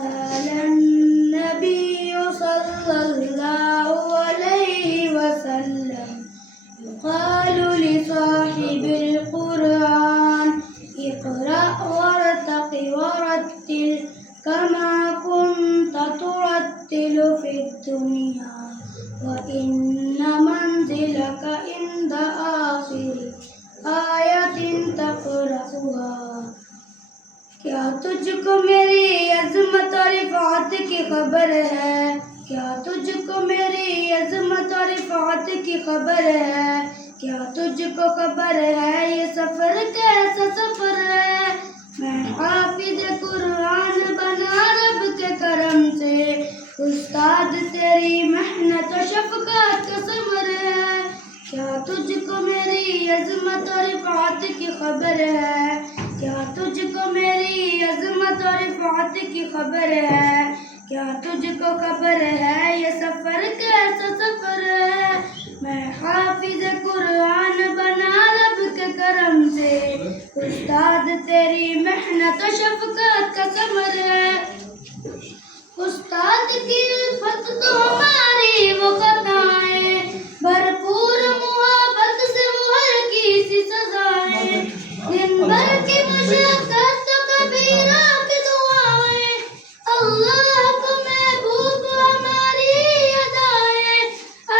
قال النبي صلى الله عليه وسلم يقال لصاحب القرآن اقرأ وارتق ورتل كما كنت ترتل في الدنيا وإن منزلك عند آخر آية تقرأها। क्या तुझको मेरी अज़मत और रिफ़ात की खबर है? क्या तुझको मेरी अज़मत और रिफ़ात की खबर है? क्या तुझको खबर है ये सफ़र कैसा सफ़र है? मैं हाफ़िज़ कुरान बना रब के करम से, उस्ताद तेरी मेहनत और शफ़क़त का समर है। क्या तुझको मेरी अज़मत और रिफ़ात की खबर है? क्या तुझको मेरी अज़मत और रिफ़ात की खबर है? क्या तुझको खबर है ये सफ़र कैसा सफ़र है? मैं हाफ़िज़ कुरान बना रब के करम से, उस्ताद तेरी मेहनत और शफ़क़त का समर है। उस्ताद की उल्फत तो हमारी वो खताएं, भरपूर मुहब्बत से वो हर की सी सजाएं, दिन भर की मुशक्क़त तो कबीरा की दुआएं, अल्लाह को महबूब हमारी अदाएं,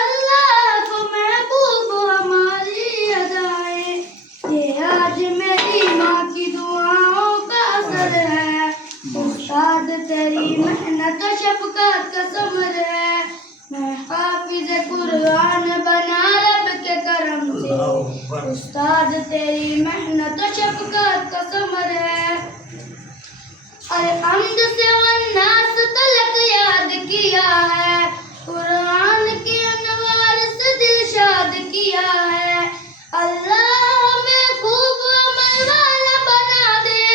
अल्लाह को महबूब हमारी अदाएं। ये आज मेरी माँ की दुआओं का असर है, उस्ताद तेरी मेहनत और शफ़क़त का समर है। मैं हाफ़िज़ कुरान बना रब के करम से, उस्ताद तेरी मेहनत और शफ़क़त का समर है। अरे हम्द से वन्नास तलक याद किया है, कुरान के अनवार से दिल शाद किया है। अल्लाह हमें खूब अमल वाला बना दे,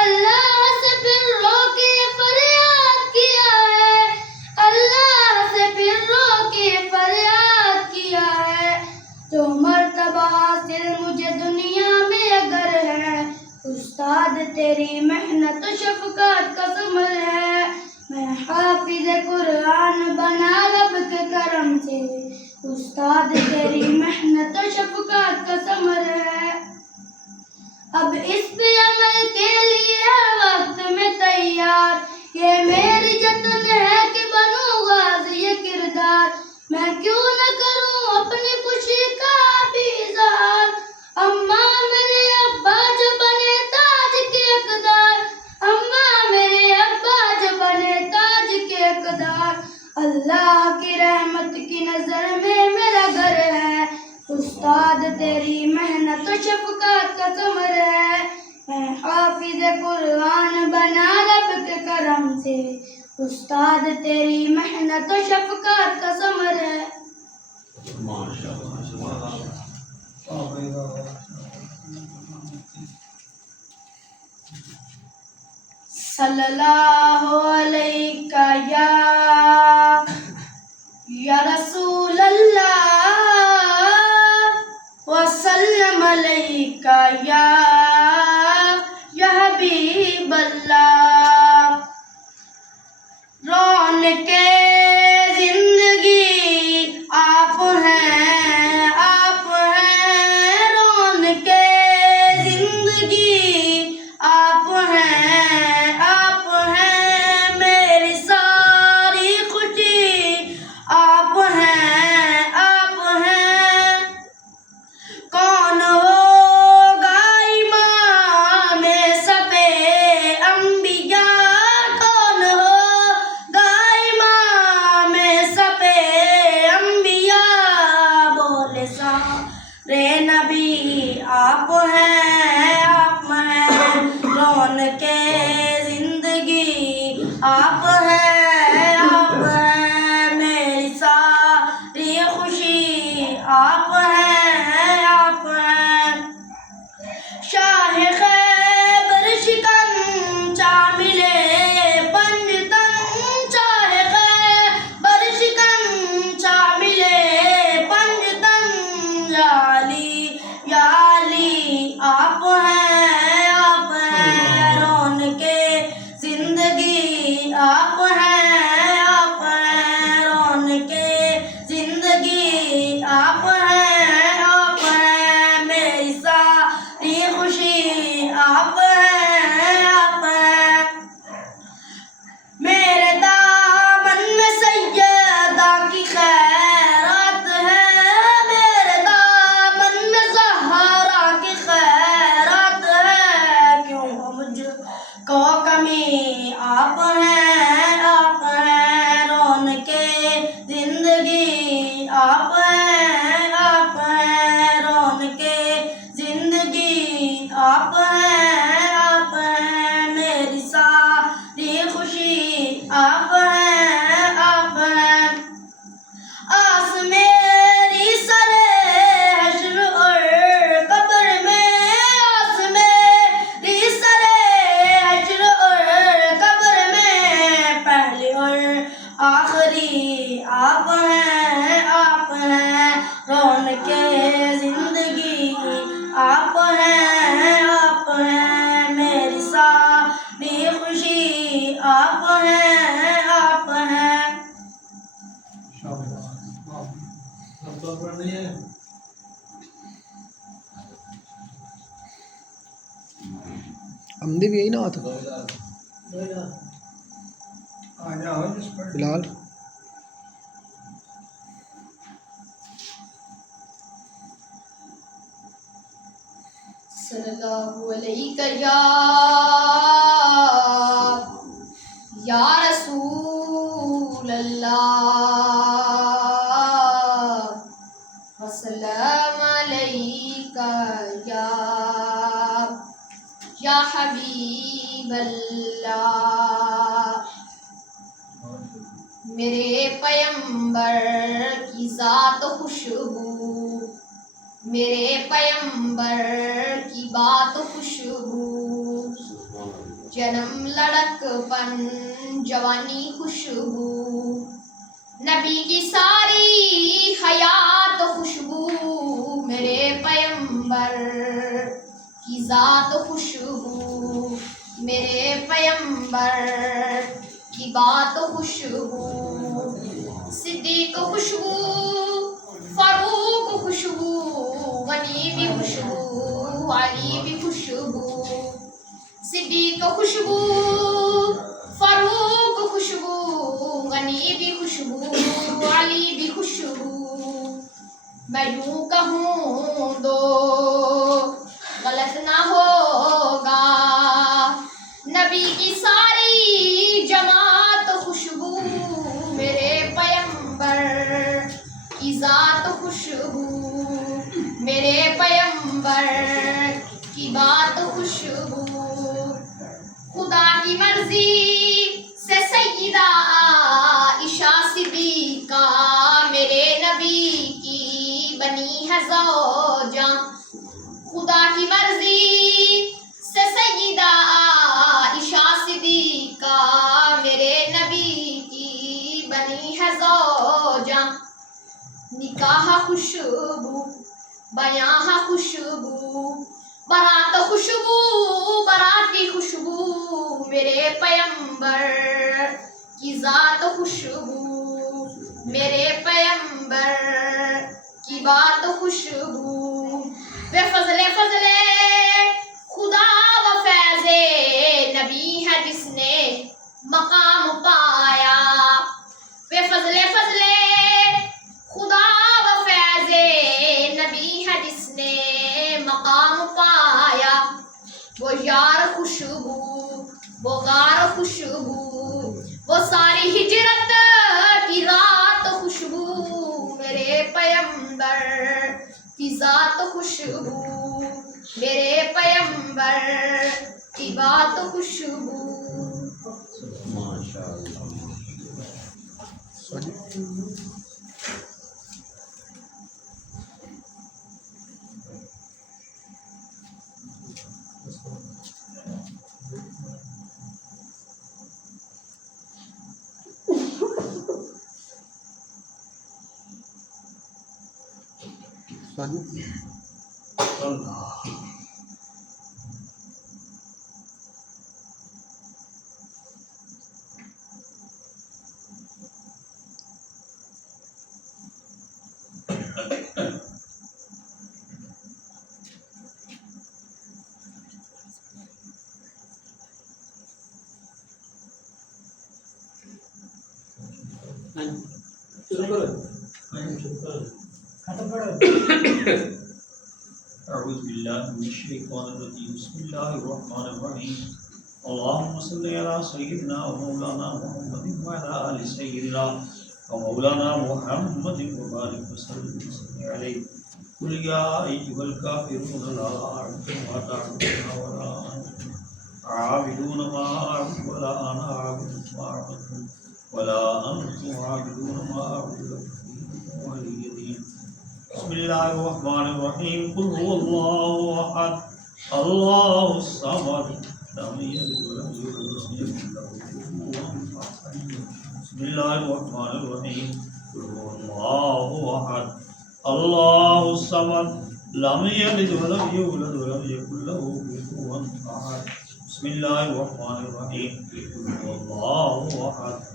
अल्लाह से फिर रो के फरियाद किया है, अल्लाह से फिर रो के फरियाद किया है। जो मर्तबा हासिल मुझे दुनिया में अगर है, उस्ताद तेरी मेहनत और शफ़क़त का समर है। मैं हाफ़िज़ कुरान बना रब के करम से, उस्ताद तेरी मेहनत और शफ़क़त का समर है। अब इस पे अमल के लिए हर वक्त में तैयार, ये मेरी जतन है कि बनूं गाज़ी ये किरदार। मैं क्यों न करूं अपनी खुशी का भी इज़हार, अम्मा मेरे अब्बा जो बने ताज के इक़दार, अम्मा मेरे अब्बा जो बने ताज के इक़दार। अल्लाह की रहमत की नज़र में मेरा घर है, उस्ताद तेरी मेहनत और शफ़क़त का समर है। मैं हाफ़िज़ कुरान बना रब के करम से, उस्ताद तेरी मेहनत और शफ़क़त का समर है। सल्लल्लाहु अलैका या रसूल अल्लाह, वसल्लम अलैका या हबीब अल्लाह। रौनके ज़िंदगी आप हैं, आप हैं, रौनके ज़िंदगी आप हैं, आप हैं, मेरी सारी खुशी आप हैं, आप हैं। कौन होगा इमाम सफ़े अंबिया, कौन होगा इमाम सफ़े अंबिया। बोले सारे नबी आप हैं, आप हैं, रौनके ज़िंदगी आप हैं, आप हैं, मेरी सारी खुशी आप हैं, आप हैं। शाह खैबर शिकंजा मिले पंजतन, शाह खैबर शिकंजा मिले पंजतन, के जिंदगी आप हैं मेरी सारी खुशी आप हैं। हमने भी यही ना था फिलहाल। सल्लल्लाहु अलैहि या रसूल अल्लाह वसल्लम अलैका या हबीब अल्लाह। मेरे पैगंबर की ज़ात खुशबू, मेरे पैगंबर की बात खुशबू, जन्म लड़कपन जवानी खुशबू, नबी की सारी हयात खुशबू, मेरे पैगंबर की ज़ात खुशबू, मेरे पैगंबर की बात खुशबू, सिद्दीक खुशबू, फारूक खुशबू, गनी भी खुशबू, अली भी खुशबू, सिद्दीक खुशबू, फारूक खुशबू, गनी भी खुशबू, अली भी खुशबू। मैं यूं कहूँ दो गलत ना होगा, नबी की सारी जमात खुशबू, मेरे पैगंबर की ज़ात खुशबू, मेरे पैगंबर की बात खुशबू। खुदा की मर्जी से सैयदा आइशा सिद्दीका मेरे नबी की बनी है ज़ौजा। खुदा की मर्जी से सैयदा आइशा सिद्दीका मेरे नबी की बनी है ज़ौजा। निकाह खुशबू, बयाह खुशबू, बारात खुशबू, बाराती खुशबू, मेरे पैगंबर की ज़ात खुशबू, मेरे पैगंबर की बात खुशबू। वे फजले फजले खुदा व फैज़े नबी है जिसने मकाम पाया। वे फजले फजले खुदा व फैज़े नबी है जिसने मकाम पाया। वो यार खुशबू, वो गार खुशबू, वो सारी हिजरत की रात खुशबू, मेरे पैगंबर की ज़ात खुशबू, मेरे पैगंबर की बात खुशबू। बिस्मिल्लाहिर्रहमानिर्रहीम। अल्लाहुम्मा सल्लि अला सय्यिदिना व मौलाना मुहम्मदिन व अला आलि सय्यिदिना व मौलाना मुहम्मदिन व बारिक व सल्लिम अलैहि। कुल या अय्युहल काफिरून ला अअबुदु मा तअबुदून व ला अंतुम आबिदून मा अअबुदु व ला अना आबिदु मा अबदतुम व ला अंतुम आबिदून मा अअबुदु वलिय्यदीन। बिस्मिल्लाहिर्रहमानिर्रहीम। कुल हुवल्लाहु अहद अल्लाहुस समद लम यलिद व लम यूलद व लम यकुल लहु कुफुवन अहद। बिस्मिल्लाहिर्रहमानिर्रहीम। कुल हुवल्लाहु अहद अल्लाहु समद लम यलिद वलम यूलद वलम यकुल लहू कुफुवन अहद बिस्मिल्लाहिर रहमानिर रहीम अल्लाहु अहद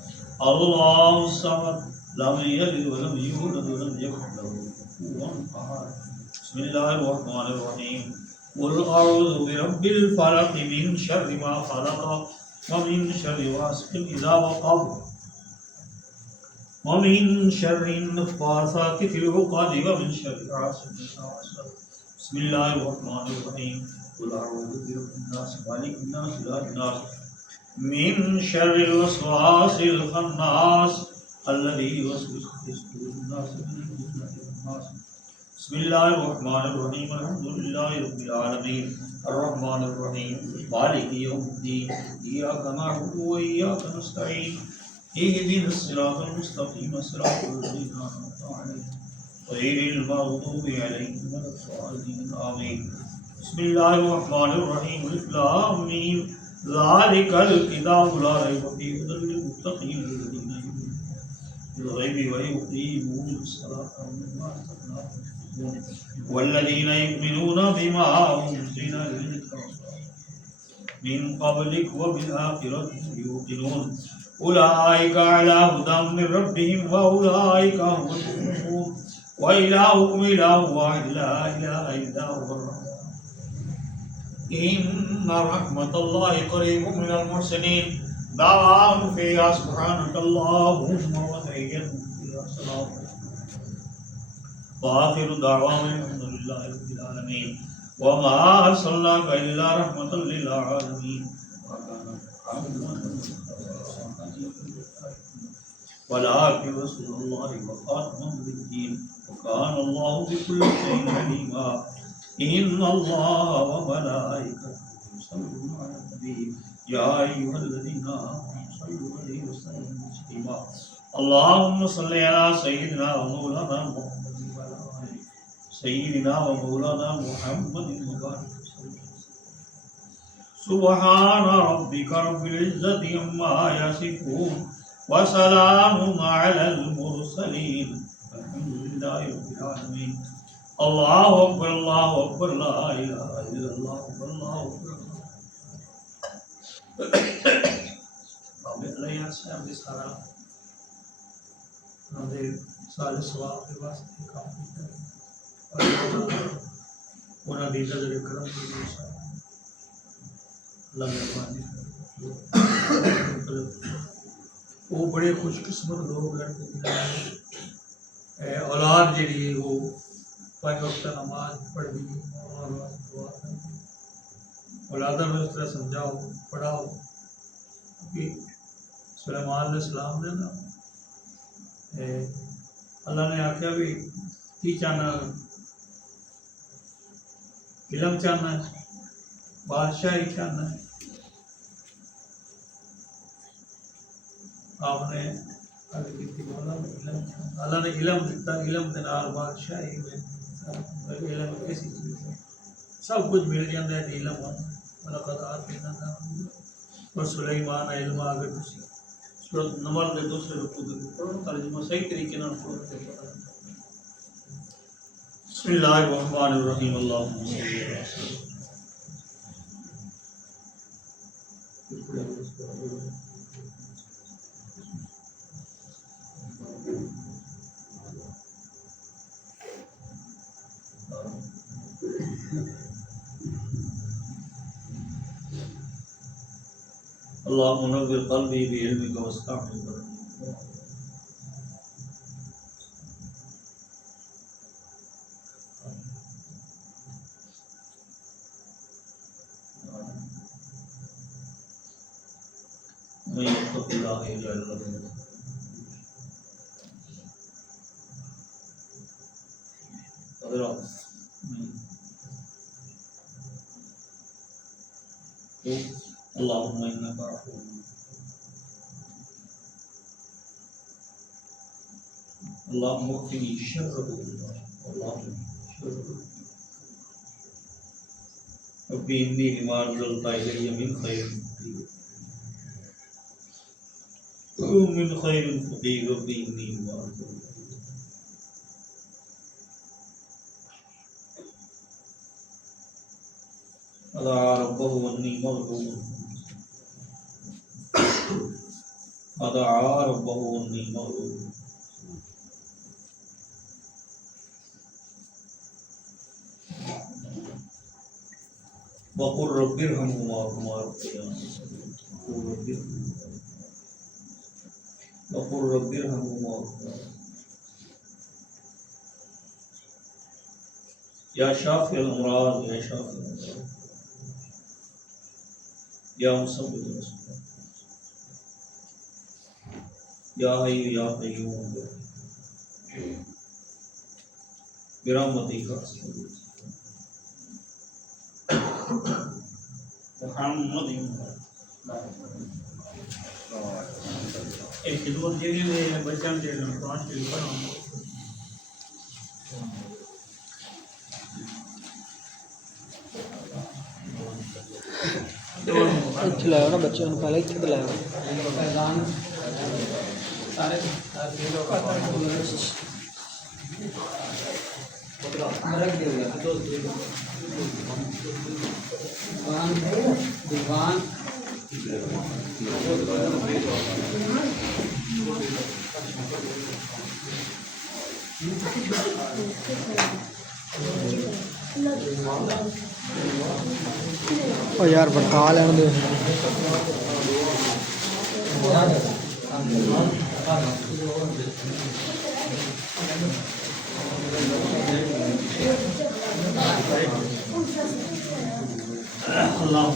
अल्लाहु समद लम यलिद वलम यूलद वलम यकुल लहू कुफुवन अहद बिस्मिल्लाहिर रहमानिर रहीम कुल अऊज़ु बिरब्बिल फलक मिन शर्रि मा खलक व मिन शर्रि गासिकिन इज़ा वक़ब ومن شر النفاثات في العقد ومن شر حاسد إذا حسد بسم الله الرحمن الرحيم قل أعوذ برب الناس مالك الناس إله الناس من شر الوسواس الخناس الذي يوسوس في صدور الناس من فتنة الناس بسم الله الرحمن الرحيم الحمد لله رب العالمين الرحمن الرحيم مالك يوم الدين إياك نعبد وإياك نستعين اهدنا الصراط المستقيم صراط الذين أنعمت عليهم غير المغضوب عليهم ولا الضالين آمين بسم الله الرحمن الرحيم ألف لام ميم ذلك الكتاب لا ريب فيه هدى للمتقين الذين يؤمنون بالغيب ويقيمون الصلاة ومما رزقناهم ينفقون والذين يؤمنون بما أنزل إليك من قبلك وبالآخرة هم يوقنون أولئك على هدى من ربهم وأولئك هم المفلحون وإلهكم إله واحد لا إله إلا هو الرحمن إن رحمة الله قريب من المحسنين دعواهم فيها سبحانك اللهم وتحيتهم فيها سلام وآخر دعواهم الحمد لله رب العالمين وما أرسلناك إلا رحمة للعالمين ولكن رسول الله وخاتم النبيين وكان الله بكل شيء عليما إن الله وملائكته يصلون على النبي يا أيها الذين آمنوا صلوا عليه وسلموا تسليما اللهم صل على سيدنا ومولانا محمد وعلى آل سيدنا ومولانا محمد وبارك سبحان ربك رب العزة عما يصفون وسلام على المرسلين الحمد لله رب العالمين الله أكبر لا إله إلا الله الله أكبر Allah ya sabe sara nade sale sawab ke vaste काम किया और अभी तक जो करम की अल्लाह मेहरबानी वो बड़े खुशकिस्मत लोग हैं औलाद जी वो पाँच वक्त नमाज पढ़ दी और दुआ कर औलादा में उस तरह समझाओ पढ़ाओ कि सुलेमान अलैहिस्सलाम ने ना अल्लाह ने आख्या भी की चाहना इलम चाहना है बादशाही चाहना है आपने अल्लाह ने इलम दिता इलम के नाल बादशाही में इलम ऐसी चीज है सब कुछ मिल जाता है इलम और सुलेमान इल्म आगे तुसी सूरत नमल के दूसरे रुकू के पढ़ो तर्जुमा सही तरीके नाल पढ़ो बिस्मिल्लाहिर रहमानिर रहीम अल्लाहुम्मा सल्ली अला अल्लाहुम्मा नव्विर क़ल्बी बिइल्मिका वस्तअमिल बदनी मैं यत्तक़िल्लाह यजअल लहू मग़फ़िरतन अल्लाहुम्मा इन्नका अफ़ूव्वुन अल्लाहुम्मा क़िनी शर्रहु अल्लाहुम्मा शर्रहु रब्बी इन्नी लिमा अंज़लता इलैया मिन खैरिन फ़क़ीर रब्बी इन्नी लिमा अंज़लता أدعى ربه أني مغلوب أدعى ربه أني مغلوب وقل رب ارحمهما كما ربياني وقل رب ارحمهما يا شافي الأمراض يا شافي الأمراض يا مثبت الأسباب يا حي يا قيوم برحمتك أستغيث محمد एक दो जगह में बच्चा दे रहा हूँ पांच किलो का खिलाओ ना बच्चों को पहले खिलाओ दीवान ओ यार बता लेने दे अल्लाह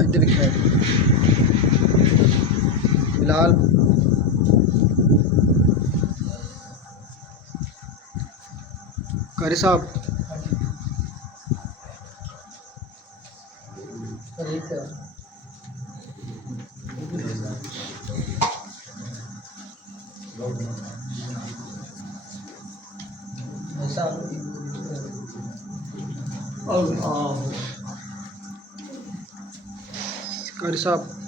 इधर खैर बिलाल कारी साहब कारी साहब